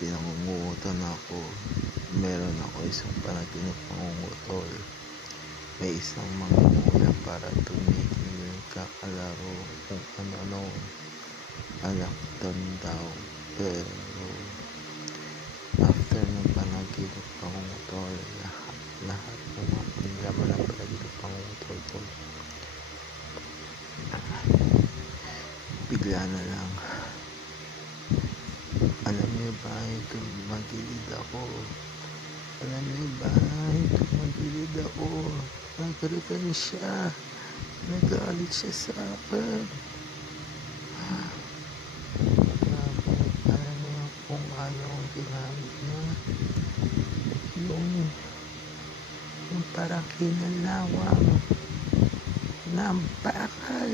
pinangungutan ako. Meron ako isang panaginip pangungutol. May isang mangunguna para tumigil, kakalaro kung ano-ano. Alakdan daw. Pero after ng panaginip pangungutol, lahat ng mga laman ng panaginip pangungutol ko, bigla na lang, alam niyo ba, tumagilid ako. Alam niyo ba, tumagilid ako. Nagalitan siya. Nagalit siya sa akin. Alam niyo kung ano ang ginamit niya. Yung parang kinalawang ng bakal.